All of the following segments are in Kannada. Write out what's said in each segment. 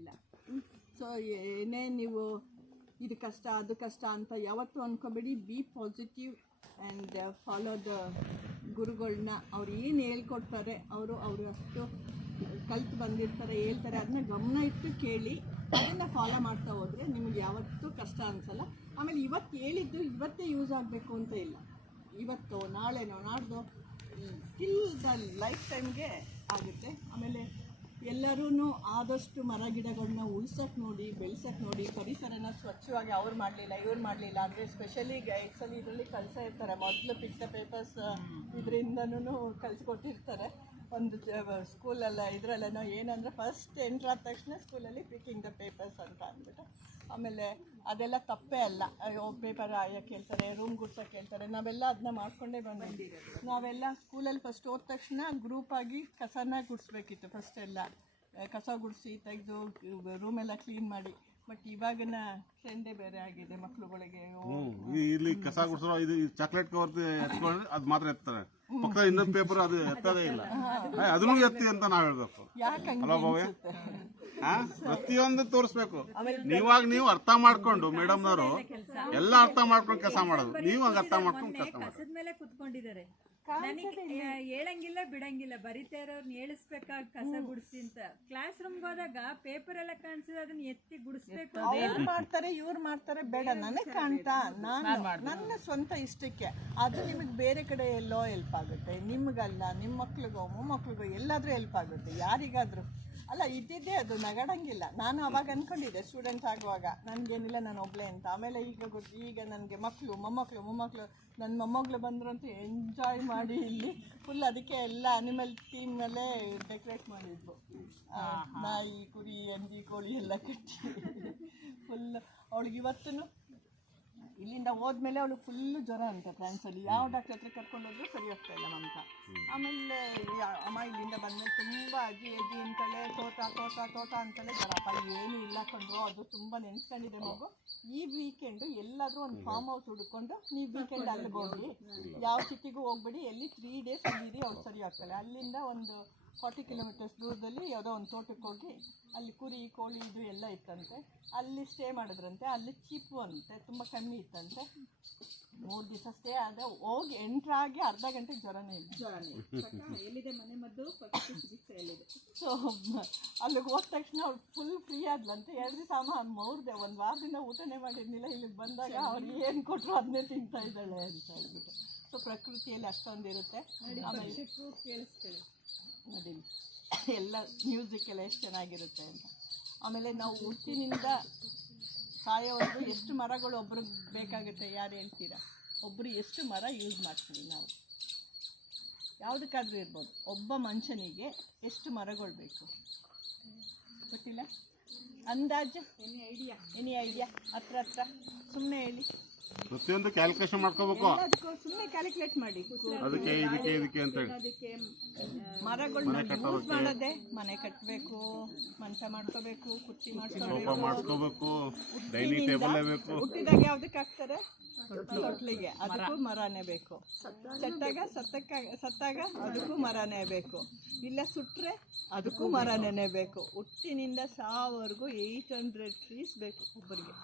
ಇಲ್ಲ. ಸೊ ಏನೇ ನೀವು ಇದು ಕಷ್ಟ ಅದು ಕಷ್ಟ ಅಂತ ಯಾವತ್ತೂ ಅಂದ್ಕೋಬೇಡಿ. Be positive and follow the ಗುರುಗಳನ್ನ. ಅವ್ರು ಏನು ಹೇಳ್ಕೊಡ್ತಾರೆ ಅವರು ಅಷ್ಟು ಕಲ್ತು ಬಂದಿರ್ತಾರೆ, ಹೇಳ್ತಾರೆ, ಅದನ್ನ ಗಮನ ಇಟ್ಟು ಕೇಳಿ ಅದನ್ನು ಫಾಲೋ ಮಾಡ್ತಾ ಹೋದರೆ ನಿಮ್ಗೆ ಯಾವತ್ತೂ ಕಷ್ಟ ಅನಿಸಲ್ಲ. ಆಮೇಲೆ ಇವತ್ತು ಹೇಳಿದ್ದು ಇವತ್ತೇ ಯೂಸ್ ಆಗಬೇಕು ಅಂತ ಇಲ್ಲ, ಇವತ್ತು ನಾಳೆನೋ ನಾಡ್ದು ಟಿಲ್ ದ ಲೈಫ್ ಟೈಮ್ಗೆ ಆಗುತ್ತೆ. ಆಮೇಲೆ ಎಲ್ಲರೂ ಆದಷ್ಟು ಮರ ಗಿಡಗಳನ್ನ ಉಳ್ಸೋಕ್ಕೆ ನೋಡಿ, ಬೆಳೆಸೋಕ್ಕೆ ನೋಡಿ, ಪರಿಸರನ ಸ್ವಚ್ಛವಾಗಿ ಅವ್ರು ಮಾಡಲಿಲ್ಲ ಇವ್ರು ಮಾಡಲಿಲ್ಲ ಅಂದರೆ ಸ್ಪೆಷಲಿ ಗೈಡ್ಸಲ್ಲಿ ಇದರಲ್ಲಿ ಕಲಿಸ್ತಾ ಇರ್ತಾರೆ. ಮೊದಲು ಪಿಕ್ ದ ಪೇಪರ್ಸ್ ಇದರಿಂದನೂ ಕಲಿಸ್ಕೊಟ್ಟಿರ್ತಾರೆ. ಒಂದು ಸ್ಕೂಲಲ್ಲ ಇದರಲ್ಲೇನೋ ಏನಂದರೆ ಫಸ್ಟ್ ಎಂಟ್ರ್ ಆದ ತಕ್ಷಣ ಸ್ಕೂಲಲ್ಲಿ ಪಿಕ್ಕಿಂಗ್ ದ ಪೇಪರ್ಸ್ ಅಂತ ಅಂದ್ಬಿಟ್ಟು. ಆಮೇಲೆ ಅದೆಲ್ಲ ತಪ್ಪೇ ಅಲ್ಲ. ಪೇಪರ್ ಆಯಕ್ಕೆ ಹೇಳ್ತಾರೆ, ರೂಮ್ ಗುಡ್ಸೋಕ್ಕೆ ಹೇಳ್ತಾರೆ, ನಾವೆಲ್ಲ ಅದನ್ನ ಮಾಡ್ಕೊಂಡೇ ಬಂದಿರೋದು. ನಾವೆಲ್ಲ ಸ್ಕೂಲಲ್ಲಿ ಫಸ್ಟ್ ಹೋದ ತಕ್ಷಣ ಗ್ರೂಪಾಗಿ ಕಸನ ಗುಡಿಸ್ಬೇಕಿತ್ತು. ಫಸ್ಟ್ ಎಲ್ಲ ಕಸ ಗುಡಿಸಿ ತೆಗೆದು ರೂಮೆಲ್ಲ ಕ್ಲೀನ್ ಮಾಡಿ. ಬಟ್ ಇವಾಗಿನ ಟ್ರೆಂಡೇ ಬೇರೆ ಆಗಿದೆ ಮಕ್ಳುಗಳಿಗೆ. ಇಲ್ಲಿ ಕಸ ಗುಡಿಸೋ ಇದು ಚಾಕ್ಲೇಟ್ ಕವರ್ ಎತ್ಕೊಂಡ್ರೆ ಅದು ಮಾತ್ರ ಎತ್ತಾರೆ, ಪಕ್ಕದ ಇನ್ನೊಂದು ಪೇಪರ್ ಅದು ಎತ್ತದೇ ಇಲ್ಲ. ಅದನ್ನು ಎತ್ತಿ ಅಂತ ನಾವ್ ಹೇಳ್ಬೇಕು. ಅಲ್ಲ ಬಾವೆ, ಪ್ರತಿಯೊಂದು ತೋರಿಸ್ಬೇಕು. ನೀವಾಗ ನೀವು ಅರ್ಥ ಮಾಡ್ಕೊಂಡು ಮೇಡಮ್ನವರು ಎಲ್ಲ ಅರ್ಥ ಮಾಡ್ಕೊಂಡು ಕೆಲಸ ಮಾಡೋದು, ನೀವು ಹಂಗ ಅರ್ಥ ಮಾಡ್ಕೊಂಡು ಕೆಲಸ ಮಾಡೋದು. ಕುತ್ಕೊಂಡಿದ್ದಾರೆ, ಹೇಳಂಗಿಲ್ಲ ಬಿಡಂಗಿಲ್ಲ, ಬರಿತಾ ಇರೋರ್ನ ಹೇಳಿಸ್ಬೇಕಾಗ ಕಸ ಗುಡಿಸಿ ಅಂತ. ಕ್ಲಾಸ್ ರೂಮ್ಗೆ ಹೋದಾಗ ಪೇಪರ್ ಎಲ್ಲ ಕಾಣಿಸಿದ್ರೆ ಅದನ್ನ ಎತ್ತಿ ಗುಡಿಸ್ಬೇಕು. ಮಾಡ್ತಾರೆ ಇವ್ರು ಮಾಡ್ತಾರೆ ಬೇಡ, ನನಗೆ ಕಾಣ್ತಾ ನನ್ನ ಸ್ವಂತ ಇಷ್ಟಕ್ಕೆ. ಅದು ನಿಮಗೆ ಬೇರೆ ಕಡೆ ಎಲ್ಲೋ ಹೆಲ್ಪ್ ಆಗುತ್ತೆ, ನಿಮಗಲ್ಲ, ನಿಮ್ಮ ಮಕ್ಳಿಗೋ ಮೊಮ್ಮಕ್ಳಿಗೋ ಎಲ್ಲಾದ್ರೂ ಹೆಲ್ಪ್ ಆಗುತ್ತೆ, ಯಾರಿಗಾದ್ರೂ. ಅಲ್ಲ ಇದ್ದಿದ್ದೇ ಅದು, ನಗಾಡಂಗಿಲ್ಲ. ನಾನು ಅವಾಗ ಅಂದ್ಕೊಂಡಿದ್ದೆ ಸ್ಟೂಡೆಂಟ್ ಆಗುವಾಗ ನನಗೇನಿಲ್ಲ, ನಾನು ಒಬ್ಬಳೇ ಅಂತ. ಆಮೇಲೆ ಈಗ ನನಗೆ ಮಕ್ಕಳು ಮೊಮ್ಮಕ್ಕಳು ನನ್ನ ಮೊಮ್ಮಗಳು ಬಂದ್ರಂತೂ ಎಂಜಾಯ್ ಮಾಡಿ ಇಲ್ಲಿ ಫುಲ್ ಅದಕ್ಕೆ ಎಲ್ಲ ಅನಿಮಲ್ ಥೀಮ್ ಮೇಲೆ ಡೆಕೋರೇಟ್ ಮಾಡಿದ್ವು. ನಾಯಿ, ಕುರಿ, ಅಂಜಿ, ಕೋಳಿ ಎಲ್ಲ ಕಟ್ಟಿ ಫುಲ್. ಅವಳಿಗೆ ಇವತ್ತೂ ಇಲ್ಲಿಂದ ಹೋದ್ಮೇಲೆ ಅವಳು ಫುಲ್ಲು ಜ್ವರ ಅಂತ ಫ್ರಾನ್ಸಲ್ಲಿ. ಯಾವ ಡಾಕ್ಟರ್ ಹತ್ರ ಕರ್ಕೊಂಡೋದ್ರು ಸರಿ ಹೋಗ್ತಾ ಇಲ್ಲ ಮಮತಾ. ಆಮೇಲೆ ಅಮ್ಮ ಇಲ್ಲಿಂದ ಬಂದಮೇಲೆ ತುಂಬ ಅಜ್ಜಿ ಅಂತಾಳೆ, ತೋಟ ಅಂತಾಳೆ. ಜ್ವರಪ್ಪ ಏನೂ ಇಲ್ಲ ಕೊಂಡ್ರು, ಅದು ತುಂಬ ನೆನೆಸ್ಕೊಂಡಿದೆ ಮಗು. ಈ ವೀಕೆಂಡು ಎಲ್ಲಾದರೂ ಒಂದು ಫಾರ್ಮ್ ಹೌಸ್ ಹುಡ್ಕೊಂಡು ನೀವು ವೀಕೆಂಡ್ ಅಲ್ಲಿಗೆ ಹೋಗಿ, ಯಾವ ಸಿಟಿಗೂ ಹೋಗ್ಬೇಡಿ, ಎಲ್ಲಿ 3 days ಅಲ್ಲಿರಿ, ಅವ್ಳು ಸರಿ ಆಗ್ತಾಳೆ. ಅಲ್ಲಿಂದ ಒಂದು 40 kilometers ದೂರದಲ್ಲಿ ಯಾವುದೋ ಒಂದು ತೋಟಕ್ಕೆ ಹೋಗಿ ಅಲ್ಲಿ ಕುರಿ, ಕೋಳಿ ಇದು ಎಲ್ಲ ಇತ್ತಂತೆ. ಅಲ್ಲಿ ಸ್ಟೇ ಮಾಡಿದ್ರಂತೆ. ಅಲ್ಲಿ ಚೀಪು ಅಂತೆ, ತುಂಬ ಕಮ್ಮಿ ಇತ್ತಂತೆ. 3 ದಿವಸ ಸ್ಟೇ ಆದ. ಹೋಗಿ ಎಂಟ್ರಾಗಿ ಅರ್ಧ ಗಂಟೆಗೆ ಜ್ವರನೇ ಎಲ್ಲಿದೆ ಮನೆ ಮದ್ದು ಎಲ್ಲಿದೆ. ಸೊ ಅಲ್ಲಿಗೆ ಹೋದ ತಕ್ಷಣ ಅವ್ಳು ಫುಲ್ ಫ್ರೀ ಆದ್ಲಂತೆ. 2 ದಿವಸ ಅಮ್ಮ ಮೌರ್ದೆ, ಒಂದು ವಾರದಿಂದ ಊಟನೇ ಮಾಡಿದ್ನಿಲ್ಲ, ಇಲ್ಲಿಗೆ ಬಂದಾಗ ಅವ್ರು ಏನು ಕೊಟ್ಟರು ಅದನ್ನೇ ತಿಂತಾ ಇದ್ದಾಳೆ ಅಂತ ಹೇಳ್ಬಿಟ್ಟು. ಸೊ ಪ್ರಕೃತಿಯಲ್ಲಿ ಅಷ್ಟೊಂದಿರುತ್ತೆ. ಆಮೇಲೆ ಕೇಳಿಸ್ತೇವೆ ನೋಡಿ ಎಲ್ಲ ಮ್ಯೂಸಿಕ್ ಎಲ್ಲ ಎಷ್ಟು ಚೆನ್ನಾಗಿರುತ್ತೆ ಅಂತ. ಆಮೇಲೆ ನಾವು ಹುಟ್ಟಿನಿಂದ ಸಾಯೋವರೆಗೂ ಎಷ್ಟು ಮರಗಳು ಒಬ್ರಿಗೆ ಬೇಕಾಗುತ್ತೆ, ಯಾರು ಹೇಳ್ತೀರಾ? ಒಬ್ಬರು ಎಷ್ಟು ಮರ ಯೂಸ್ ಮಾಡ್ತೀವಿ ನಾವು, ಯಾವುದಕ್ಕಾದ್ರೂ ಇರ್ಬೋದು. ಒಬ್ಬ ಮನುಷ್ಯನಿಗೆ ಎಷ್ಟು ಮರಗಳು ಬೇಕು ಗೊತ್ತಿಲ್ಲ, ಅಂದಾಜು ಎನಿ ಐಡಿಯಾ? ಹತ್ರ ಸುಮ್ಮನೆ ಹೇಳಿ. ಪ್ರತಿಯೊಂದು ಕ್ಯಾಲ್ಕುಲೇಷನ್ ಮಾಡ್ಕೋಬೇಕು, ಸುಮ್ಮನೆ ಕ್ಯಾಲ್ಕುಲೇಟ್ ಮಾಡಿ. ಅದಕ್ಕೆ ಇದಕ್ಕೆ ಅಂತ ಹೇಳಿ ಮರಗಳನ್ನ ಯೂಸ್ ಮಾಡೋದೇ ಮನೆ ಕಟ್ಟಬೇಕು, ಮಂಚ ಮಾಡ್ಕೋಬೇಕು, ಕುರ್ಚಿ ಮಾಡ್ಕೋಬೇಕು, ಡೈನಿಂಗ್ ಟೇಬಲ್ ಬೇಕು. ಹುಟ್ಟಿದಾಗ ಯಾವ್ದಕ್ಕೆ ಹಾಕ್ತಾರೆ? ತೊಟ್ಲಿಗೆ, ಅದಕ್ಕೂ ಮರನೇ ಬೇಕು. ಸತ್ತಾಗ ಅದಕ್ಕೂ ಮರನೇ ಬೇಕು. ಇಲ್ಲ ಸುಟ್ರೆ ಅದಕ್ಕೂ ಮರನೇ ಬೇಕು. ಹುಟ್ಟಿನಿಂದ ಸಾವರೆಗೂ 800 trees ಬೇಕು ಒಬ್ಬರಿಗೆ.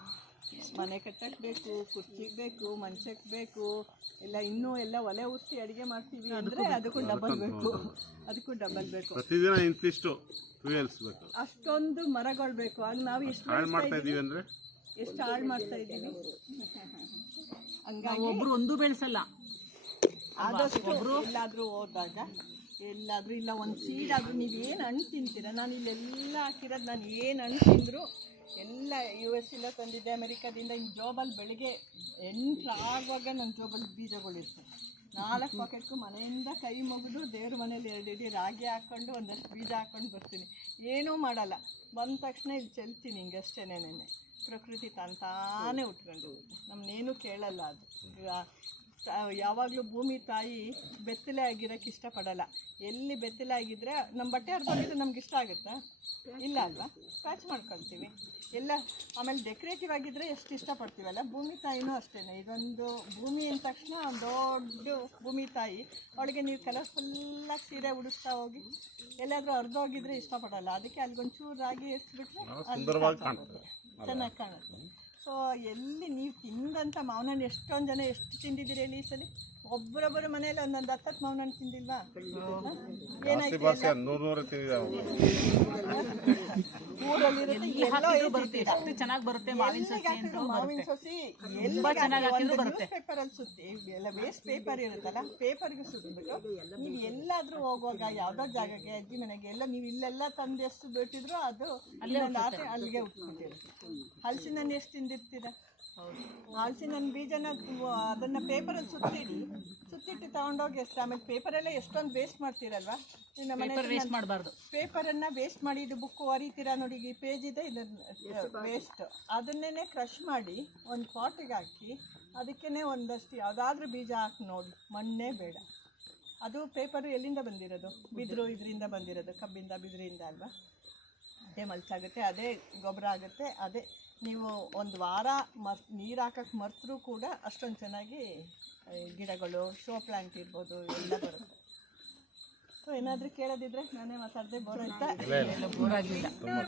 ಮನೆ ಕಟ್ಟಕ್ಕೆ ಬೇಕು, ಕುರ್ಚಿಗೆ ಬೇಕು, ಮಂಚಕ್ಕೆ ಬೇಕು, ಇಲ್ಲ ಇನ್ನೂ ಎಲ್ಲ ಒಲೆ ಉತ್ತಿ ಅಡುಗೆ ಮಾಡ್ತೀವಿ ಅಂದರೆ ಅದಕ್ಕೂ ಡಬಲ್ ಬೇಕು. ಪ್ರತಿದಿನ ಇಂತಿಷ್ಟು ಬೇಕು. ಅಷ್ಟೊಂದು ಮರಗಳು ಬೇಕು. ಆಗ ನಾವು ಎಷ್ಟು ಹಾಳು ಮಾಡ್ತಾ ಇದೀವಿ ಅಂದರೆ ಎಷ್ಟು ಹಾಳು ಮಾಡ್ತಾ ಇದ್ದೀವಿ. ಹಂಗಾಗಿ ಒಬ್ರು ಒಂದು ಬೆಳೆಸಲ್ಲ. ಆದಷ್ಟು ಎಲ್ಲಾದರೂ ಹೋದಾಗ ಎಲ್ಲಾದರೂ ಇಲ್ಲ ಒಂದು ಸೀಡಾದರೂ ನೀವು ಏನು ಹಣ್ಣು ತಿಂತೀರ, ನಾನು ಇಲ್ಲೆಲ್ಲ ಹಾಕಿರೋದು, ನಾನು ಏನು ಹಣ್ಣು ತಿಂದರೂ ಎಲ್ಲ US ಇಂದ ತಂದಿದ್ದೆ, ಅಮೆರಿಕಾದಿಂದ. ಈ ಜೋಬಲ್ಲಿ ಬೆಳಗ್ಗೆ ಆಗುವಾಗ ನನ್ನ ಜೋಬಲ್ಲಿ ಬೀಜಗಳಿರ್ತವೆ. 4 ಪಾಕೆಟ್ಗೂ ಮನೆಯಿಂದ ಕೈ ಮುಗಿದು ದೇವ್ರ ಮನೇಲಿ 2 ಇಡೀ ರಾಗಿ ಹಾಕ್ಕೊಂಡು ಒಂದಷ್ಟು ಬೀಜ ಹಾಕ್ಕೊಂಡು ಬರ್ತೀನಿ. ಏನೂ ಮಾಡಲ್ಲ, ಬಂದ ತಕ್ಷಣ ಇಲ್ಲಿ ಚೆಲ್ತೀನಿ ಹಿಂಗಷ್ಟೇನೆ. ಪ್ರಕೃತಿ ತಾನೇ ಉಟ್ಕೊಂಡು ನಮ್ಮನ್ನೇನು ಕೇಳಲ್ಲ. ಅದು ಯಾವಾಗಲೂ ಭೂಮಿ ತಾಯಿ ಬೆತ್ತಲೆ ಆಗಿರೋಕ್ಕೆ ಇಷ್ಟಪಡಲ್ಲ. ಎಲ್ಲಿ ಬೆತ್ತಲೆ ಆಗಿದ್ದರೆ ನಮ್ಮ ಬಟ್ಟೆ ಹರಿದೋಗಿದ್ರೆ ನಮ್ಗೆ ಇಷ್ಟ ಆಗುತ್ತಾ? ಇಲ್ಲ ಅಲ್ವಾ? ಪ್ಯಾಚ್ ಮಾಡ್ಕೊಳ್ತೀವಿ ಎಲ್ಲ. ಆಮೇಲೆ ಡೆಕೋರೇಟಿವ್ ಆಗಿದ್ದರೆ ಎಷ್ಟು ಇಷ್ಟಪಡ್ತೀವಲ್ಲ, ಭೂಮಿ ತಾಯಿನೂ ಅಷ್ಟೇ. ಇದೊಂದು ಭೂಮಿ ಅಂದ ತಕ್ಷಣ ದೊಡ್ಡ ಭೂಮಿ ತಾಯಿ, ಅವಳಿಗೆ ನೀವು ಕಲರ್ಫುಲ್ಲಾಗಿ ಸೀರೆ ಉಡಿಸ್ತಾ ಹೋಗಿ ಎಲ್ಲಾದರೂ ಹರಿದೋಗಿದ್ರೆ ಇಷ್ಟಪಡಲ್ಲ. ಅದಕ್ಕೆ ಅಲ್ಲಿಗೊಂಚೂರು ರಾಗಿ ಎತ್ಬಿಟ್ರೆ ಚೆನ್ನಾಗಿ ಕಾಣುತ್ತೆ. ಸೊ ಎಲ್ಲಿ ನೀವು ತಿಂದಂಥ ಮಾವಿನ ಹಣ್ಣು ಎಷ್ಟೊಂದು ಜನ ಎಷ್ಟು ತಿಂದಿದ್ದೀರಿ ಹೇಳಿ ಈ ಸಲ? ಒಬ್ಬರೊಬ್ಬರ ಮನೆಯಲ್ಲಿ ಒಂದೊಂದು 10 ಮಾವಿನ ಹಣ್ಣು ತಿಂದಿಲ್ವಾ? ಏನಾಯ್ತು? ಮಾವಿನ ಸೊಸಿ ನ್ಯೂಸ್ ಪೇಪರಲ್ಲಿ ಸುತ್ತಿ ಎಲ್ಲ ವೇಸ್ಟ್ ಪೇಪರ್ ಇರುತ್ತಲ್ಲ, ಪೇಪರ್ಗೆ ಸುತ್ತಿಬಿಟ್ಟು ನೀವು ಎಲ್ಲಾದರೂ ಹೋಗುವಾಗ ಯಾವುದೋ ಜಾಗಕ್ಕೆ ಅಜ್ಜಿ ಮನೆಗೆ ಎಲ್ಲ ನೀವು ಇಲ್ಲೆಲ್ಲ ತಂದು ಎಷ್ಟು ಬಿಟ್ಟಿದ್ರು ಅದು ಆಸೆ ಅಲ್ಲಿಗೆ ಉಟ್ಬಿಟ್ಟಿರುತ್ತೆ. ಹಲಸಿನ ಹಣ್ಣು ಎಷ್ಟು ತಿಂದಿರ್ತೀರ? ಹಲಸಿನ ಹಣ್ಣು ಬೀಜನ ಅದನ್ನು ಪೇಪರಲ್ಲಿ ಸುತ್ತಿಟ್ಟು ತಗೊಂಡೋಗಿ ಎಷ್ಟು, ಆಮೇಲೆ ಪೇಪರೆಲ್ಲ ಎಷ್ಟೊಂದು ವೇಸ್ಟ್ ಮಾಡ್ತೀರಲ್ವಾ? ನಿಮ್ಮ ಮನೆ ಪೇಪರನ್ನು ವೇಸ್ಟ್ ಮಾಡಿ ಇದು ಬುಕ್ ಹೊರಿತೀರಾ ನೋಡಿ, ಈ ಪೇಜ್ ಇದೆ, ಇದನ್ನು ವೇಸ್ಟ್ ಅದನ್ನೇ ಕ್ರಷ್ ಮಾಡಿ ಒಂದು ಪಾಟಿಗೆ ಹಾಕಿ ಅದಕ್ಕೇ ಒಂದಷ್ಟು ಯಾವುದಾದ್ರೂ ಬೀಜ ಹಾಕಿ ನೋಡಿ, ಮಣ್ಣೇ ಬೇಡ. ಅದು ಪೇಪರು ಎಲ್ಲಿಂದ ಬಂದಿರೋದು? ಬಿದಿರು, ಇದರಿಂದ ಬಂದಿರೋದು, ಕಬ್ಬಿಂದ ಬಿದಿರಿಂದ ಅಲ್ವಾ? ಅದೇ ಮಲ್ಚಾಗುತ್ತೆ, ಅದೇ ಗೊಬ್ಬರ ಆಗುತ್ತೆ. ಅದೇ ನೀವು ಒಂದು ವಾರ ನೀರು ಹಾಕಕ್ಕೆ ಮರ್ತರೂ ಕೂಡ ಅಷ್ಟೊಂದು ಚೆನ್ನಾಗಿ ಗಿಡಗಳು, ಶೋ ಪ್ಲ್ಯಾಂಟ್ ಇರ್ಬೋದು, ಎಲ್ಲ ಬರುತ್ತೆ. ಸೊ ಏನಾದರೂ ಕೇಳೋದಿದ್ರೆ ನಾನೇ ಮಾತಾಡದೆ ಬೋರಾಯ್ತಾ?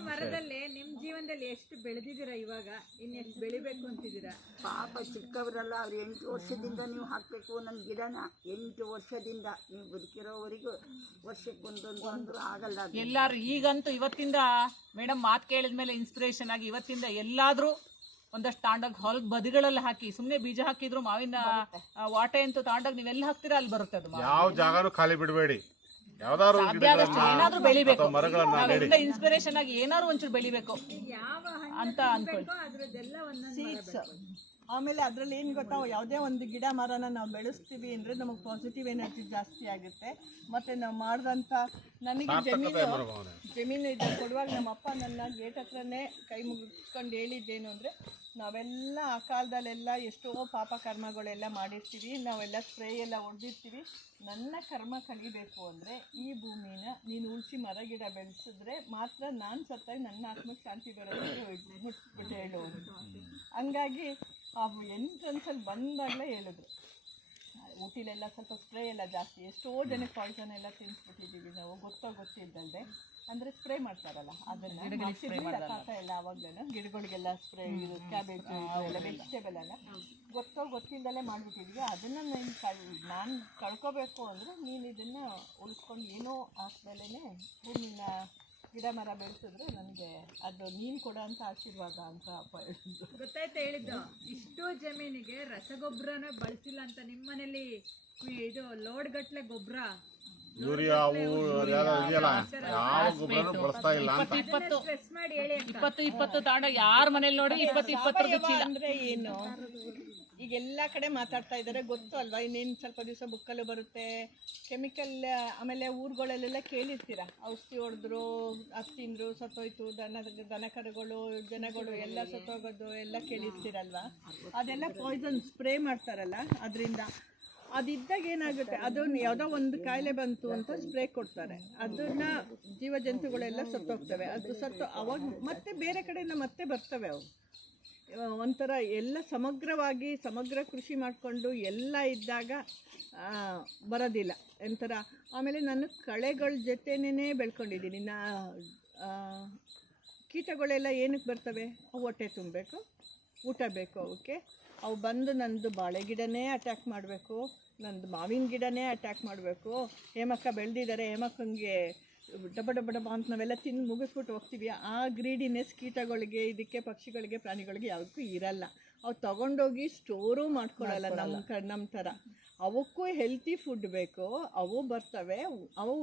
ಮರದಲ್ಲಿ ನಿಮ್ಮ ಜೀವನದಲ್ಲಿ ಎಷ್ಟು ಬೆಳೆದಿದ್ದೀರಾ, ಇವಾಗ ಇನ್ನೆಷ್ಟು ಬೆಳಿಬೇಕು ಅಂತಿದ್ದೀರಾ? ಪಾಪ ಚಿಕ್ಕವರಲ್ಲ, ಅವ್ರು 8 ವರ್ಷದಿಂದ ನೀವು ಹಾಕಬೇಕು ನನ್ನ ಗಿಡನ. 8 ವರ್ಷದಿಂದ ನೀವು ಬದುಕಿರೋವರೆಗೂ ವರ್ಷಕ್ಕೊಂದೊಂದು ಅಂದ್ರೂ ಆಗಲ್ಲ. ಎಲ್ಲರೂ ಈಗಂತೂ ಇವತ್ತಿಂದ ಮೇಡಮ್ ಮಾತು ಕೇಳಿದ್ಮೇಲೆ ಇನ್ಸ್ಪಿರೇಷನ್ ಆಗಿ ಇವತ್ತಿಂದ ಎಲ್ಲಾದರೂ ಒಂದಷ್ಟು ತಾಂಡಾಗ ಹೊಲದ ಬದಿಗಳಲ್ಲಿ ಹಾಕಿ, ಸುಮ್ಮನೆ ಬೀಜ ಹಾಕಿದ್ರು ಮಾವಿನ ವಾಟೆ ಅಂತೂ ತಾಂಡಾಗ ನೀವೆಲ್ಲ ಹಾಕ್ತೀರಾ ಅಲ್ಲಿ ಬರುತ್ತೆ ಅದು. ಯಾವ ಜಾಗನೂ ಖಾಲಿ ಬಿಡಬೇಡಿ, ಯಾವ್ದಾದ್ರು ಏನಾದ್ರೂ ಬೆಳಿಬೇಕು, ಇನ್ಸ್ಪಿರೇಷನ್ ಆಗಿ ಏನಾದ್ರು ಒಂಚೂರು ಬೆಳಿಬೇಕು ಅಂತ ಅನ್ಕೊಳ್ಳಿ. ಸೀಡ್ಸ್. ಆಮೇಲೆ ಅದರಲ್ಲಿ ಏನು ಗೊತ್ತಾ, ಯಾವುದೇ ಒಂದು ಗಿಡ ಮರನ ನಾವು ಬೆಳೆಸ್ತೀವಿ ಅಂದರೆ ನಮಗೆ ಪಾಸಿಟಿವ್ ಎನರ್ಜಿ ಜಾಸ್ತಿ ಆಗುತ್ತೆ. ಮತ್ತು ನಾವು ಮಾಡಿದಂಥ, ನನಗೆ ಜಮೀನು ಇದೆ ಕೊಡುವಾಗ ನಮ್ಮಪ್ಪ ನನ್ನ ಗೇಟ್ ಹತ್ರನೇ ಕೈ ಮುಗಿಸ್ಕೊಂಡು ಹೇಳಿದ್ದೇನು ಅಂದರೆ, ನಾವೆಲ್ಲ ಆ ಕಾಲದಲ್ಲೆಲ್ಲ ಎಷ್ಟೋ ಪಾಪ ಕರ್ಮಗಳೆಲ್ಲ ಮಾಡಿರ್ತೀವಿ, ನಾವೆಲ್ಲ ಸ್ಪ್ರೇ ಎಲ್ಲ ಹೊಡೆದಿರ್ತೀವಿ. ನನ್ನ ಕರ್ಮ ಕಲಿಬೇಕು ಅಂದರೆ ಈ ಭೂಮಿನ ನೀನು ಉಳಿಸಿ ಮರ ಗಿಡ ಬೆಳೆಸಿದ್ರೆ ಮಾತ್ರ ನಾನು ಸತ್ತಾಗಿ ನನ್ನ ಆತ್ಮಕ್ಕೆ ಶಾಂತಿ ಬರೋದು ಮುಟ್ಬಿಟ್ಟು ಹೇಳು. ಹಂಗಾಗಿ ಆ ಎಂಟ್ರೆನ್ಸಲ್ಲಿ ಬಂದಾಗಲೇ ಹೇಳಿದ್ರು. ಊಟಿಲೆಲ್ಲ ಸ್ವಲ್ಪ ಸ್ಪ್ರೇ ಎಲ್ಲ ಜಾಸ್ತಿ, ಎಷ್ಟೋ ಜನಕ್ಕೆ ಪಾಯ್ಸನ್ ಎಲ್ಲ ತಿನ್ನಿಸ್ಬಿಟ್ಟಿದ್ದೀವಿ ನಾವು ಗೊತ್ತಿದ್ದಲ್ದೆ. ಅಂದರೆ ಸ್ಪ್ರೇ ಮಾಡ್ತಾರಲ್ಲ ಅದನ್ನು ತಾತ ಎಲ್ಲ ಆವಾಗಲೂ ಗಿಡಗಳಿಗೆಲ್ಲ ಸ್ಪ್ರೇ, ಇದು ಕ್ಯಾಬೇಜು ಎಲ್ಲ ವೆಜಿಟೇಬಲ್ ಎಲ್ಲ ಗೊತ್ತಿಲ್ಲದಲ್ಲೇ ಮಾಡಿಬಿಟ್ಟಿದ್ವಿ. ಅದನ್ನು ನಾನು ಕಳ್ಕೋಬೇಕು ಅಂದರೆ ನೀನು ಇದನ್ನು ಉಳಿಸ್ಕೊಂಡು ಏನೋ ಹಾಕ್ದಲೇ ಭೂಮಿನ ಗಿಡ ಮರ ಬೆಳೆಸಿದ್ರೆ ನನಗೆ ಅದು ನೀನು ಕೊಡೋ ಅಂತ ಆಶೀರ್ವಾದ ಅಂತ ಅಪ್ಪ ಹೇಳಿದ್ದು. ಗೊತ್ತಾಯ್ತು ಹೇಳಿದ್ದು. ಇಷ್ಟು ಜಮೀನಿಗೆ ರಸಗೊಬ್ಬರನ ಬಳಸಿಲ್ಲ ಅಂತ ನಿಮ್ಮ ಮನೇಲಿ ಇದು ಲೋಡ್ ಗಟ್ಲೆ ಗೊಬ್ಬರ ಯೂರಿಯಾ ಯಾವ ಗೊಬ್ಬರನೂ ಬಳಸ್ತಾ ಇಲ್ಲ ಅಂತ 20 ತಾಂಡ ಯಾರ ಮನೇಲಿ ನೋಡಿ 20 ಚೀಲ ಅಂದರೆ ಏನು? ಈಗೆಲ್ಲ ಕಡೆ ಮಾತಾಡ್ತಾ ಇದ್ದಾರೆ, ಗೊತ್ತು ಅಲ್ವಾ? ಇನ್ನೇನು ಸ್ವಲ್ಪ ದಿವಸ ಬುಕ್ಕಲ್ಲೂ ಬರುತ್ತೆ ಕೆಮಿಕಲ್. ಆಮೇಲೆ ಊರುಗಳಲ್ಲೆಲ್ಲ ಕೇಳಿರ್ತೀರ, ಔಷಧಿ ಹೊಡೆದ್ರು, ಅದು ತಿಂದರು ಸತ್ತೋಯ್ತು, ದನ ಕರುಗಳು ಜನಗಳು ಎಲ್ಲ ಸತ್ತೋಗೋದು ಎಲ್ಲ ಕೇಳಿರ್ತೀರಲ್ವ? ಅದೆಲ್ಲ ಪಾಯ್ಸನ್ ಸ್ಪ್ರೇ ಮಾಡ್ತಾರಲ್ಲ, ಅದರಿಂದ ಅದಿದ್ದಾಗ ಏನಾಗುತ್ತೆ, ಅದನ್ನು ಯಾವುದೋ ಒಂದು ಕಾಯಿಲೆ ಬಂತು ಅಂತ ಸ್ಪ್ರೇ ಕೊಡ್ತಾರೆ, ಅದನ್ನು ಜೀವಜಂತುಗಳೆಲ್ಲ ಸತ್ತೋಗ್ತವೆ. ಅದು ಅವಾಗ ಮತ್ತೆ ಬೇರೆ ಕಡೆಯಿಂದ ಮತ್ತೆ ಬರ್ತವೆ ಅವು. ಒಂಥರ ಎಲ್ಲ ಸಮಗ್ರ ಕೃಷಿ ಮಾಡಿಕೊಂಡು ಎಲ್ಲ ಇದ್ದಾಗ ಬರೋದಿಲ್ಲ ಒಂಥರ. ಆಮೇಲೆ ನಾನು ಕಳೆಗಳ ಜೊತೆನೇ ಬೆಳ್ಕೊಂಡಿದ್ದೀನಿ. ಕೀಟಗಳೆಲ್ಲ ಏನಕ್ಕೆ ಬರ್ತವೆ? ಅವು ಹೊಟ್ಟೆ ತುಂಬಬೇಕು, ಊಟ ಬೇಕು ಅವಕ್ಕೆ. ಅವು ಬಂದು ನಂದು ಬಾಳೆ ಗಿಡನೇ ಅಟ್ಯಾಕ್ ಮಾಡಬೇಕು, ನಂದು ಮಾವಿನ ಗಿಡನೇ ಅಟ್ಯಾಕ್ ಮಾಡಬೇಕು. ಹೇಮಕ್ಕ ಬೆಳೆದಿದ್ದಾರೆ, ಹೇಮಕ್ಕಂಗೆ ಡಬ್ಬ ಅಂತ ನಾವೆಲ್ಲ ತಿಂದು ಮುಗಿಸ್ಬಿಟ್ಟು ಹೋಗ್ತೀವಿ. ಆ ಗ್ರೀಡಿನೆಸ್ ಕೀಟಗಳಿಗೆ, ಇದಕ್ಕೆ, ಪಕ್ಷಿಗಳಿಗೆ, ಪ್ರಾಣಿಗಳಿಗೆ ಯಾವುದಕ್ಕೂ ಇರಲ್ಲ. ಅವು ತೊಗೊಂಡೋಗಿ ಸ್ಟೋರೂ ಮಾಡ್ಕೊಳ್ಳಲ್ಲ ನಮ್ಮ ಥರ. ಅವಕ್ಕೂ ಹೆಲ್ತಿ ಫುಡ್ ಬೇಕು, ಅವು ಬರ್ತವೆ. ಅವು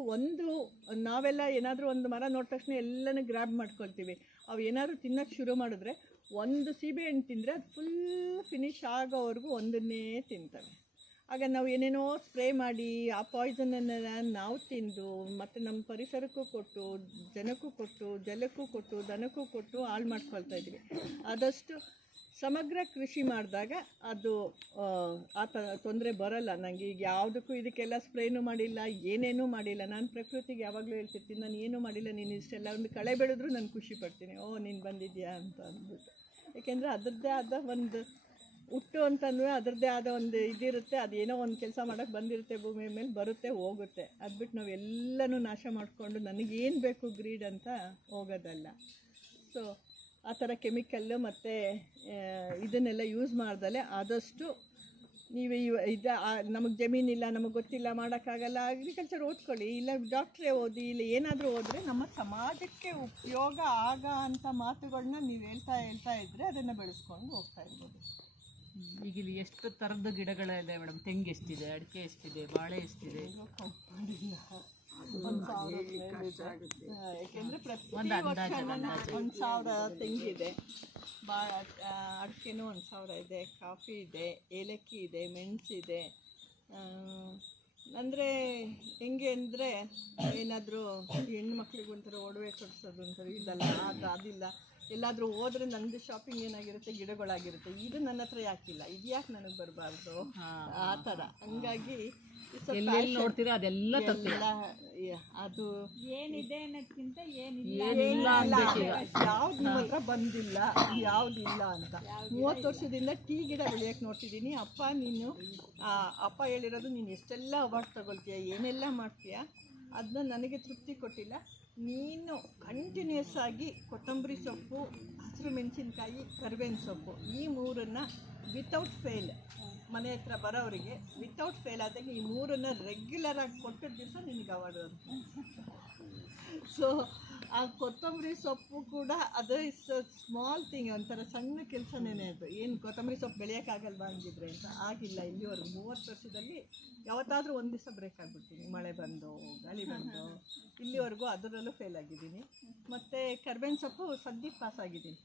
ನಾವೆಲ್ಲ ಏನಾದರೂ ಒಂದು ಮರ ನೋಡಿದ ತಕ್ಷಣ ಎಲ್ಲನೂ ಗ್ರ್ಯಾಬ್ ಮಾಡ್ಕೊಳ್ತೀವಿ. ಅವು ಏನಾದರೂ ತಿನ್ನೋಕ್ಕೆ ಶುರು ಮಾಡಿದ್ರೆ ಒಂದು ಸೀಬೆ ಹಣ್ಣು ತಿಂದರೆ ಅದು ಫುಲ್ ಫಿನಿಶ್ ಆಗೋವರೆಗೂ ಒಂದನ್ನೇ ತಿಂತವೆ. ಆಗ ನಾವು ಏನೇನೋ ಸ್ಪ್ರೇ ಮಾಡಿ ಆ ಪಾಯ್ಸನನ್ನು ನಾವು ತಿಂದು ಮತ್ತು ನಮ್ಮ ಪರಿಸರಕ್ಕೂ ಕೊಟ್ಟು, ಜನಕ್ಕೂ ಕೊಟ್ಟು, ಜಲಕ್ಕೂ ಕೊಟ್ಟು, ದನಕ್ಕೂ ಕೊಟ್ಟು ಹಾಳು ಮಾಡ್ಕೊಳ್ತಾ ಇದ್ವಿ. ಆದಷ್ಟು ಸಮಗ್ರ ಕೃಷಿ ಮಾಡಿದಾಗ ಅದು ಆ ತೊಂದರೆ ಬರಲ್ಲ. ನನಗೆ ಈಗ ಯಾವುದಕ್ಕೂ ಇದಕ್ಕೆಲ್ಲ ಸ್ಪ್ರೇನೂ ಮಾಡಿಲ್ಲ, ಏನೇನೂ ಮಾಡಿಲ್ಲ. ನಾನು ಪ್ರಕೃತಿಗೆ ಯಾವಾಗಲೂ ಹೇಳ್ತಿರ್ತೀನಿ, ನಾನು ಏನೂ ಮಾಡಿಲ್ಲ, ನೀನು ಇಷ್ಟೆಲ್ಲ ಒಂದು ಕಳೆ ಬೆಳೆದ್ರೂ ನಾನು ಖುಷಿ ಪಡ್ತೀನಿ, ಓ ನೀನು ಬಂದಿದ್ಯಾ ಅಂತ ಅಂದ್ಬಿಟ್ಟು. ಏಕೆಂದರೆ ಅದರದ್ದೇ ಆದ ಒಂದು ಹುಟ್ಟು ಅಂತಂದರೆ ಅದರದ್ದೇ ಆದ ಒಂದು ಇದಿರುತ್ತೆ. ಅದೇನೋ ಒಂದು ಕೆಲಸ ಮಾಡೋಕ್ಕೆ ಬಂದಿರುತ್ತೆ, ಭೂಮಿ ಮೇಲೆ ಬರುತ್ತೆ ಹೋಗುತ್ತೆ. ಅದು ಬಿಟ್ಟು ನಾವು ಎಲ್ಲನೂ ನಾಶ ಮಾಡಿಕೊಂಡು ನನಗೇನು ಬೇಕು ಗ್ರೀಡ್ ಅಂತ ಹೋಗೋದಲ್ಲ. ಸೊ ಆ ಥರ ಕೆಮಿಕಲ್ಲು ಮತ್ತು ಇದನ್ನೆಲ್ಲ ಯೂಸ್ ಮಾಡ್ದಲೆ ಆದಷ್ಟು ನೀವು ನಮಗೆ ಜಮೀನಿಲ್ಲ, ನಮಗೆ ಗೊತ್ತಿಲ್ಲ, ಮಾಡೋಕ್ಕಾಗಲ್ಲ, ಅಗ್ರಿಕಲ್ಚರ್ ಓದ್ಕೊಳ್ಳಿ, ಇಲ್ಲ ಡಾಕ್ಟ್ರೇ ಓದಿ, ಇಲ್ಲ ಏನಾದರೂ ಓದಿದ್ರೆ ನಮ್ಮ ಸಮಾಜಕ್ಕೆ ಉಪಯೋಗ ಆಗ ಅಂಥ ಮಾತುಗಳನ್ನ ನೀವು ಹೇಳ್ತಾ ಇದ್ದರೆ ಅದನ್ನು ಬೆಳೆಸ್ಕೊಂಡು ಹೋಗ್ತಾ ಇರ್ಬೋದು. ಈಗ ಇಲ್ಲಿ ಎಷ್ಟು ಥರದ ಗಿಡಗಳಿದೆ ಮೇಡಮ್? ತೆಂಗು ಎಷ್ಟಿದೆ, ಅಡಿಕೆ ಎಷ್ಟಿದೆ, ಬಾಳೆ ಎಷ್ಟಿದೆ? ಯಾಕೆಂದರೆ ಪ್ರತಿ ವರ್ಷ 1,000 ತೆಂಗಿದೆ, ಅಡಿಕೆನೂ 1,000 ಇದೆ, ಕಾಫಿ ಇದೆ, ಏಲಕ್ಕಿ ಇದೆ, ಮೆಣಸಿದೆ. ಅಂದರೆ ಹೆಂಗೆ ಅಂದರೆ ಏನಾದರೂ ಹೆಣ್ಮಕ್ಳಿಗೆ ಒಂಥರ ಒಡವೆ ಕೊಡಿಸೋದು ಒಂಥರ ಇದಲ್ಲ, ಅದಿಲ್ಲ. ಎಲ್ಲಾದರೂ ಹೋದರೆ ನಂದು ಶಾಪಿಂಗ್ ಏನಾಗಿರುತ್ತೆ, ಗಿಡಗಳಾಗಿರುತ್ತೆ. ಇದು ನನ್ನ ಹತ್ರ ಯಾಕಿಲ್ಲ, ಇದು ಯಾಕೆ ನನಗೆ ಬರಬಾರ್ದು, ಆ ಥರ. ಹಂಗಾಗಿ ಎಲ್ಲೆಲ್ಲಿ ನೋಡ್ತೀರಾ ಅದೆಲ್ಲ ಅದು ಏನಿದೆ ಅನ್ನೋದಕ್ಕಿಂತ ಏನಿಲ್ಲ ಯಾವ್ದು ನಿಮ್ಮ ಹತ್ರ ಬಂದಿಲ್ಲ, ಯಾವುದಿಲ್ಲ ಅಂತ. 30 ವರ್ಷದಿಂದ ಟೀ ಗಿಡ ಬೆಳೆಯೋಕ್ಕೆ ನೋಡ್ತಿದ್ದೀನಿ. ಅಪ್ಪ ಹೇಳಿರೋದು, ನೀನು ಎಷ್ಟೆಲ್ಲ ಅವಾರ್ಡ್ ತಗೊಳ್ತೀಯ, ಏನೆಲ್ಲ ಮಾಡ್ತೀಯ, ಅದನ್ನ ನನಗೆ ತೃಪ್ತಿ ಕೊಟ್ಟಿಲ್ಲ. ನೀನು ಕಂಟಿನ್ಯೂಸ್ ಆಗಿ ಕೊತ್ತಂಬರಿ ಸೊಪ್ಪು, ಹಸಿರು ಮೆಣಸಿನ್ಕಾಯಿ, ಕರಿಬೇವಿನ ಸೊಪ್ಪು, ಈ 3 ವಿತೌಟ್ ಫೇಲ್ ಮನೆ ಹತ್ರ ಬರೋರಿಗೆ ವಿತೌಟ್ ಫೇಲ್ ಆದಾಗ ಈ 3 ರೆಗ್ಯುಲರಾಗಿ ಕೊಟ್ಟಿದ್ದ ದಿವಸ ನಿನಗೆ ಅವಾರ್ಡ್ ಅಂತ. ಸೊ ಆ ಕೊತ್ತಂಬರಿ ಸೊಪ್ಪು ಕೂಡ ಅದು ಇಸ್ ಸ್ಮಾಲ್ ಥಿಂಗ್, ಒಂಥರ ಸಣ್ಣ ಕೆಲಸನೇ ಅದು. ಏನು ಕೊತ್ತಂಬರಿ ಸೊಪ್ಪು ಬೆಳೆಯೋಕ್ಕಾಗಲ್ವಾ ಹಂಗಿದ್ರೆ ಅಂತ. ಆಗಿಲ್ಲ ಇಲ್ಲಿವರೆಗೂ 30 ವರ್ಷದಲ್ಲಿ ಯಾವತ್ತಾದರೂ ಒಂದು ದಿವಸ ಬ್ರೇಕ್ ಆಗಿಬಿಡ್ತೀನಿ, ಮಳೆ ಬಂದು ಗಾಳಿ ಬಂದು. ಇಲ್ಲಿವರೆಗೂ ಅದರಲ್ಲೂ ಫೇಲ್ ಆಗಿದ್ದೀನಿ. ಮತ್ತು ಕರ್ಬೇವಿನ ಸೊಪ್ಪು ಸದ್ಯಕ್ಕೆ ಪಾಸಾಗಿದ್ದೀನಿ.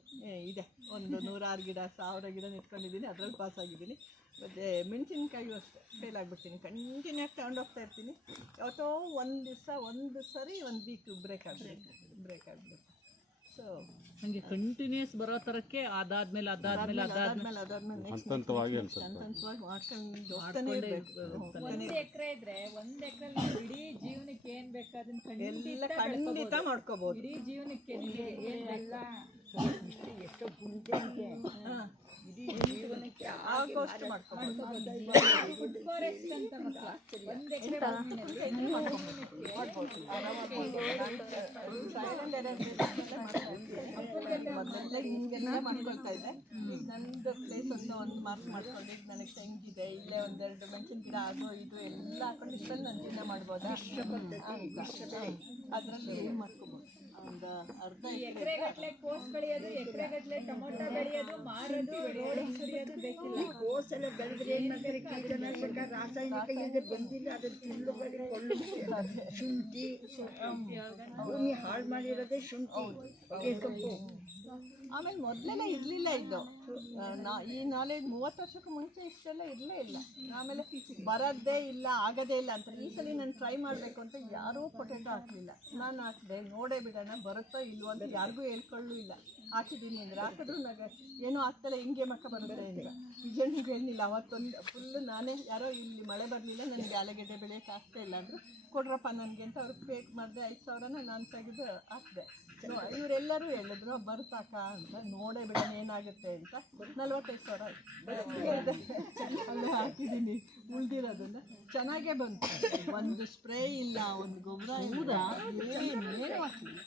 ಇದೆ ಒಂದು 100 ಗಿಡ 1000 ಗಿಡ ನಿಂತ್ಕೊಂಡಿದ್ದೀನಿ, ಅದರಲ್ಲಿ ಪಾಸಾಗಿದ್ದೀನಿ. ಮತ್ತು ಮೆಣಸಿನ್ಕಾಯಿಯೂ ಅಷ್ಟೇ ಫೇಲ್ ಆಗಿಬಿಡ್ತೀನಿ. ಕಂಟಿನ್ಯೂ ಆಗಿ ತಗೊಂಡೋಗ್ತಾ ಇರ್ತೀನಿ. ಯಾವತ್ತೋ ಒಂದು ಸರಿ ಒಂದು ವೀಕ್ ಬ್ರೇಕ್ ಆಗಿಬಿಡುತ್ತೆ. ಸೊ ಹಂಗೆ ಕಂಟಿನ್ಯೂಸ್ ಬರೋ ಥರಕ್ಕೆ ಅದಾದ್ಮೇಲೆ ಹಂತವಾಗಿ ಮಾಡ್ಕೊಂಡು ಹೋಗ್ತಾನೆ ಇರಬೇಕು. 1 ಎಕರೆ ಇದ್ರೆ 1 ಎಕರೆ ಇಡೀ ಜೀವನಕ್ಕೆ ಏನ್ ಬೇಕು ಅದನ್ನ ಎಲ್ಲ ಖಂಡಿತ ಮಾಡ್ಕೋಬಹುದು. ಇಡೀ ಜೀವನಕ್ಕೆ ಏನೆಲ್ಲ ಎಷ್ಟೋ ಗುಂಟೆ ಇಡೀ ಜೀವನಕ್ಕೆ ಆಗೋಷ್ಟು ಮಾಡ್ಕೋಬಹುದು. ಫುಡ್ ಫಾರೆಸ್ಟ್ ಅಂತ ಮಕ್ಕಳ 1 ಎಕರೆ ಮೊದಲೆಲ್ಲ ಹಿಂಗೆಲ್ಲ ಮಾಡ್ಕೊಳ್ತಾ ಇದ್ದೆ. ಈಗ ನಂದು ಪ್ಲೇಸ್ ಒಂದು ಮಾರ್ಕ್ ಮಾಡ್ಕೊಂಡು ಈಗ ನನಗೆ ತೆಂಗಿದೆ, ಇಲ್ಲೇ 1-2 ಮೆಣಸಿನ ಗಿಡ ಅದು ಇದು ಎಲ್ಲ ಹಾಕೊಂಡು ಇಷ್ಟಲ್ಲಿ ನಾನು ತಿನ್ನ ಮಾಡ್ಬೋದಾ ಅಂತ ಅದರಲ್ಲಿ ಏನು ಮಾಡ್ಕೊಬೋದು. ಒಂದು ಅರ್ಧ ಎಕರೆಗಟ್ಟಲೆ ಕೋಸ್ ಬೆಳೆಯೋದು, ಎಕರೆಗಟ್ಟಲೆ ಟೊಮೊಟೊ ಬೆಳೆಯೋದು, ಮಾರೋದು, ರೋಡ್ ಸುರಿಯೋದು ಬೇಕಿಲ್ಲ. ಕೋಸ್ ಎಲ್ಲ ಬೆಳೆದ್ರೆ ಏನು ಮಾಡ್ತಾರೆ, ಕೀಟನಾಶಕ ರಾಸಾಯನಿಕ ಇಲ್ಲದೆ ಬಂದಿಲ್ಲ, ಅದನ್ನು ತಿನ್ನೋದು ಕೊಳ್ಳು. ಶುಂಠಿ ಭೂಮಿ ಹಾಳು ಮಾಡಿರೋದೇ ಶುಂಠಿ, ಹೊಗೆ ಸೊಪ್ಪು. ಆಮೇಲೆ ಮೊದಲೆಲ್ಲ ಇರಲಿಲ್ಲ ಇದು. ಈ ನಾಲೆಜ್ 30 ವರ್ಷಕ್ಕೂ ಮುಂಚೆ ಇಷ್ಟೆಲ್ಲ ಇರಲೇ ಇಲ್ಲ. ಆಮೇಲೆ ಬರೋದೇ ಇಲ್ಲ, ಆಗೋದೇ ಇಲ್ಲ ಅಂತ. ಈ ಸಲ ನಾನು ಟ್ರೈ ಮಾಡಬೇಕು ಅಂತ ಯಾರೂ ಪೊಟೆಟೊ ಹಾಕಲಿಲ್ಲ, ನಾನು ಹಾಕಿದೆ. ನೋಡೇ ಬಿಡೋಣ ಬರುತ್ತೋ ಇಲ್ವೋ ಅಂತ ಯಾರಿಗೂ ಹೇಳ್ಕೊಳ್ಳೂ ಇಲ್ಲ. ಹಾಕಿದ್ದೀನಿ ಅಂದರೆ ಹಾಕಿದ್ರು ನನಗೆ ಏನೂ ಆಗ್ತಲ್ಲ, ಹಿಂಗೆ ಮಕ್ಕ ಬರುತ್ತೆ ಅಂತ ನಿಜನಿಗೆ ಹೇಳಿಲ್ಲ. ಅವತ್ತೊಂದು ಫುಲ್ಲು ನಾನೇ, ಯಾರೋ ಇಲ್ಲಿ ಮಳೆ ಬರಲಿಲ್ಲ, ನನಗೆ ಆಲೂಗೆಡ್ಡೆ ಬೆಳೆಯೋಕ್ಕೆ ಆಗ್ತಾ ಇಲ್ಲ ಅಂದರು. ಕೊಡ್ರಪ್ಪ ನನಗೆ ಅಂತ ಅವ್ರಿಗೆ ಪೇಕ್ ಮಾಡಿದೆ. 5,000ನ ನಾನು ತೆಗೆದು ಹಾಕಿದೆ. ಇವರೆಲ್ಲರೂ ಹೇಳಿದ್ರು ಬರ್ತಾಕ ಅಂತ. ನೋಡೇ ಬಿಡೋಣ ಏನಾಗುತ್ತೆ ಅಂತ 45,000 ಅಲ್ಲೇ ಹಾಕಿದ್ದೀನಿ. ಉಳಿದಿರೋದನ್ನ ಚೆನ್ನಾಗೇ ಬಂತು. ಒಂದು ಸ್ಪ್ರೇ ಇಲ್ಲ, ಒಂದು ಗೊಬ್ಬರ ಇಲ್ಲ, ಏನು ಹಾಕಿಲ್ಲ,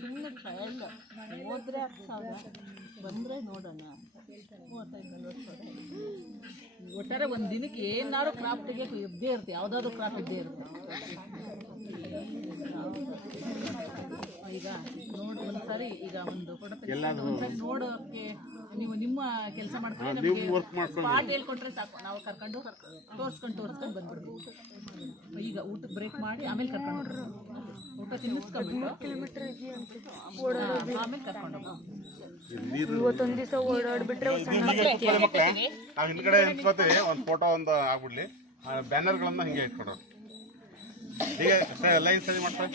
ಸುಮ್ಮನೆ ಟ್ರಯಲ್. ಹೋದ್ರೆ 10,000 ಬಂದರೆ ನೋಡೋಣ ಅಂತ 35-40 ಸಾವಿರ. ಒಟ್ಟಾರೆ ಒಂದು ದಿನಕ್ಕೆ ಏನಾದ್ರು ಕ್ರಾಫ್ಟ್ ತೆಗಿಯೋಕೆ ಇದ್ದೇ ಇರುತ್ತೆ, ಯಾವುದಾದ್ರು ಕ್ರಾಫ್ಟ್ ಇದ್ದೇ ಇರುತ್ತೆ. ಈಗ ನೋಡಿ ಒಂದ್ಸರಿ ಈಗ ಒಂದು ಫೋಟೋ ಒಂದ್ಸರಿ ನೋಡೋಕೆ ನೀವು ನಿಮ್ಮ ಕೆಲಸ ಮಾಡ್ಕೊಂಡು ನೀವು ವರ್ಕ್ ಮಾಡ್ಕೊಂಡು ಪಾಠ ಹೇಳ್ಕೊಟ್ರೆ ಸಾಕು, ನಾವು ಕರ್ಕೊಂಡು ತೋರಿಸ್ಕೊಂಡು ಬಂದ್ಬಿಡ್ತೀವಿ. ಈಗ ಊಟಕ್ಕೆ ಬ್ರೇಕ್ ಮಾಡಿ ಆಮೇಲೆ ಕರ್ಕೊಂಡು ಊಟ ತಿನ್ನಿಸ್ಕೊಂಡ್ಬಿಟ್ಟು ಆಮೇಲೆ ಕರ್ಕೊಂಡು ಇವತ್ತೊಂದ್ ದಿವಸ ಓಡಾಡ್ಬಿಟ್ರೆ ಮಕ್ಕಳೇ ನಾವು ಹಿಂದ್ಗಡೆ ನಿಂತ್ಕೋತೀವಿ, ಒಂದು ಫೋಟೋ ಒಂದು ಆಗ್ಬಿಡ್ಲಿ, ಬ್ಯಾನರ್ಗಳನ್ನ ಹಿಂಗೆ ಇಟ್ಕೊಡೋದು. ಹೀಗೆ ಲೈನ್ ಸರಿ ಮಾಡ್ತಾರೆ.